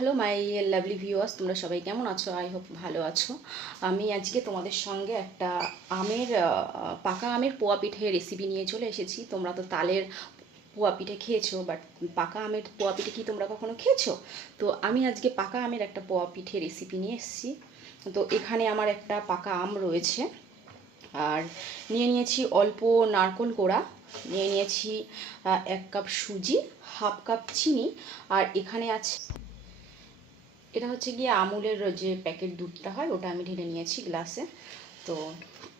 Hello my lovely viewers তোমরা সবাই কেমন আছো? আই হোপ ভালো আছো। আমি আজকে তোমাদের সঙ্গে একটা আমের পাকা আমের পোয়া পিঠে রেসিপি নিয়ে চলে এসেছি। তোমরা তো তালের পোয়া পিঠে খেয়েছো বাট পাকা আমের পোয়া পিঠে কি তোমরা কখনো খেয়েছো? তো আমি আজকে পাকা আমের একটা পোয়া পিঠে রেসিপি নিয়ে এসেছি। তো এখানে আমার একটা পাকা আম রয়েছে। আর নিয়ে নিয়েছি অল্প নারকোল কোড়া, নিয়ে নিয়েছি এক কাপ সুজি, হাফ কাপ চিনি, আর এখানে আছে এটা হচ্ছে গিয়ে আমুলের যে প্যাকেট দুধটা হয়, ওটা আমি ঢেলে নিয়েছি গ্লাসে। তো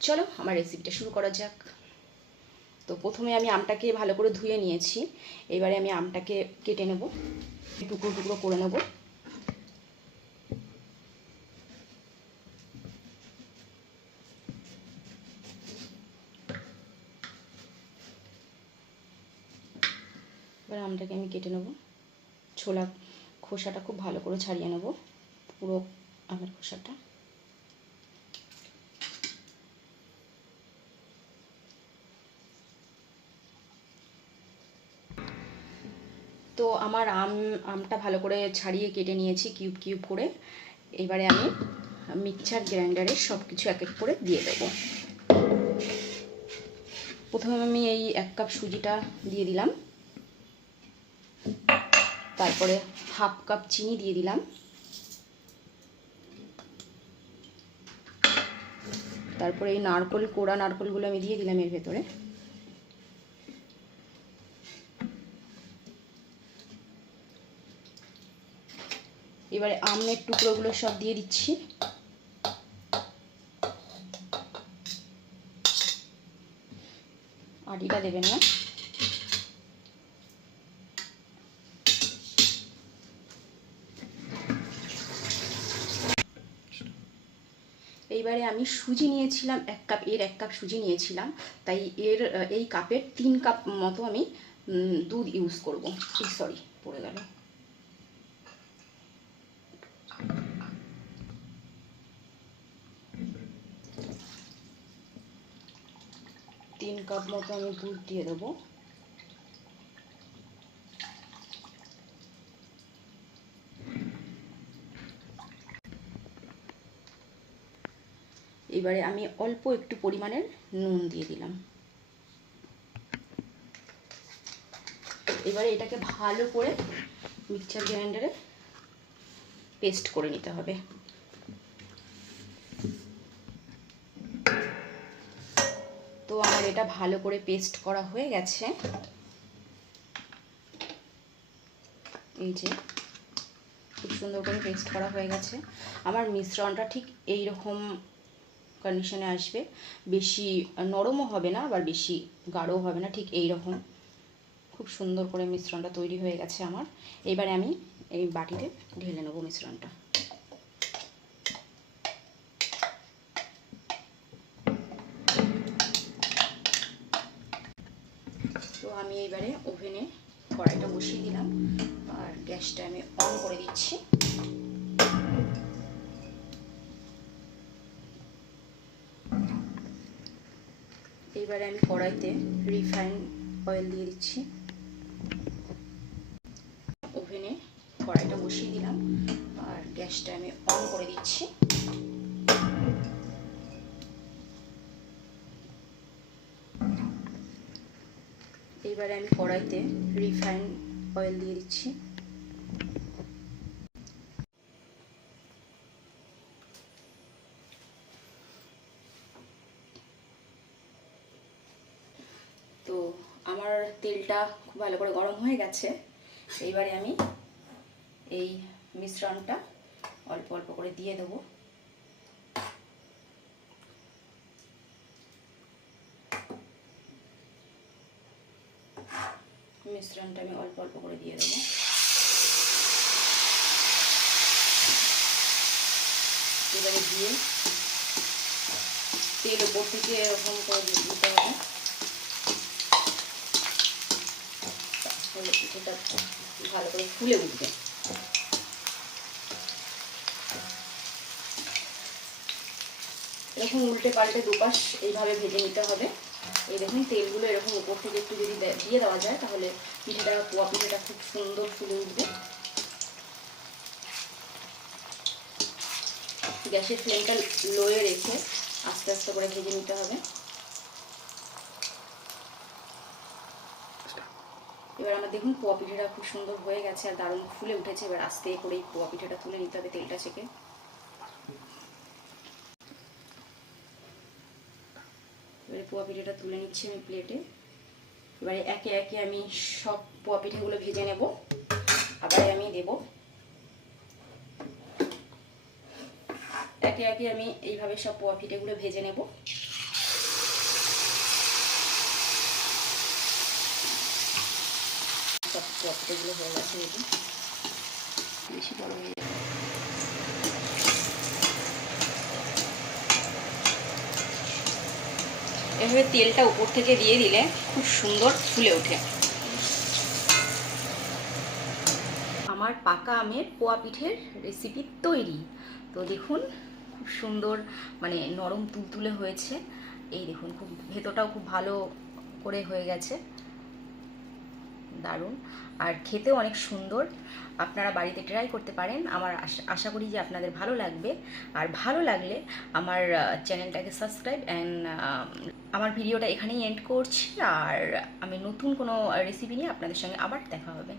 চলো, আমার রেসিপিটা শুরু করা যাক। তো প্রথমে আমি আমটাকে ভালো করে ধুয়ে নিয়েছি। এবারে আমি আমটাকে কেটে নেব। টুকরো টুকরো করে নেব। এবার আমটাকে আমি কেটে নেব। ছোলা খোসাটা খুব ভালো করে ছাড়িয়ে নেব। পুরো আমের খোসাটা। তো আমার আম, আমটা ভালো করে ছাড়িয়ে কেটে নিয়েছি কিউব কিউব করে। এবারে আমি মিক্সচার গ্রাইন্ডারে সব কিছু এক এক করে দিয়ে দেবো। প্রথমে আমি এই এক কাপ সুজিটা দিয়ে দিলাম। তারপরে হাফ কাপ চিনি দিয়ে দিলাম। তারপরে এই নারকল, কোড়া নারকলগুলো আমি দিয়ে দিলাম এর ভেতরে। এবারে আমের টুকরোগুলো সব দিয়ে দিচ্ছি। আটিটা দেবেন না। এইবারে আমি সুজি নিয়েছিলাম, এক কাপ, এর এক কাপ সুজি নিয়েছিলাম। তাই এর এই কাপের তিন কাপ মতো আমি দুধ ইউজ করব। সরি পড়ে গেল। তিন কাপ মতো আমি দুধ দিয়ে দেবো। এবারে আমি অল্প একটু পরিমাণের নুন দিয়ে দিলাম। এবারে এটাকে ভালো করে মিক্সচার গ্রাইন্ডারে পেস্ট করে নিতে হবে। তো আমার এটা ভালো করে পেস্ট করা হয়ে গেছে। এই যে, খুব সুন্দর করে পেস্ট করা হয়ে গেছে। আমার মিশ্রণটা ঠিক এই রকম কন্ডিশনে আসবে। বেশি নরমও হবে না, আবার বেশি গাঢ়ও হবে না, ঠিক এই রকম খুব সুন্দর করে মিশ্রণটা তৈরি হয়ে গেছে আমার। এবারে আমি এই বাটিতে ঢেলে নেব মিশ্রণটা। তো আমি এবারে ওভেনে কড়াইটা বসিয়ে দিলাম। আর গ্যাসটা আমি অন করে দিচ্ছি। এবারে আমি কড়াইতে রিফাইন অয়েল দিয়ে দিচ্ছি। ওভেনে কড়াইটা বসিয়ে দিলাম আর গ্যাসটা আমি অন করে দিচ্ছি। এবারে আমি কড়াইতে রিফাইন অয়েল দিয়ে দিচ্ছি। আমার তেলটা খুব ভালো করে গরম হয়ে গেছে। এইবারে আমি এই মিশ্রণটা অল্প অল্প করে দিয়ে দেবো। মিশ্রণটা আমি অল্প অল্প করে দিয়ে দেবো। এবারে দিয়ে তেল ওপর থেকে এরকম করে দিতে হবে। তাহলে পিঠেটা ভালো করে ফুলে উঠবে এরকম উল্টে পাল্টে দুপাশ এইভাবে ভেজে নিতে হবে। এই দেখুন, তেলগুলো এরকম উপর থেকে একটু যদি দিয়ে দেওয়া যায়, তাহলে পিঠেটা, পোয়া পিঠেটা খুব সুন্দর ফুলে উঠবে। গ্যাসের ফ্লেমটা লোয়ে রেখে আস্তে আস্তে করে ভেজে নিতে হবে। এবার আমার দেখুন পোয়া পিঠেটা খুব সুন্দর হয়ে গেছে আর দারুণ ফুলে উঠেছে। এবার আস্তে করে এই পোয়া পিঠেটা তুলে নিতে হবে তেলটা থেকে এবারে পোয়া পিঠেটা তুলে নিচ্ছি আমি প্লেটে এবারে একে একে আমি সব পোয়া পিঠেগুলো ভেজে নেব। আবার আমি দেব। একে একে আমি এইভাবে সব পোয়া পিঠেগুলো ভেজে নেব। হয়ে গেছে বেশি হয়ে এভাবে তেলটা উপর থেকে দিয়ে দিলে খুব সুন্দর ফুলে ওঠে। আমার পাকা আমের পোয়া পিঠের রেসিপি তৈরি। তো দেখুন, খুব সুন্দর মানে নরম তুলতুলে হয়েছে। এই দেখুন, খুব ভেতরটাও খুব ভালো করে হয়ে গেছে। দারুণ। আর খেতেও অনেক সুন্দর। আপনারা বাড়িতে ট্রাই করতে পারেন। আমার আশা- করি যে আপনাদের ভালো লাগবে। আর ভালো লাগলে আমার চ্যানেলটাকে সাবস্ক্রাইব অ্যান্ড আমার ভিডিওটা এখানেই এন্ড করছি। আর আমি নতুন কোনো রেসিপি নিয়ে আপনাদের সঙ্গে আবার দেখা হবে।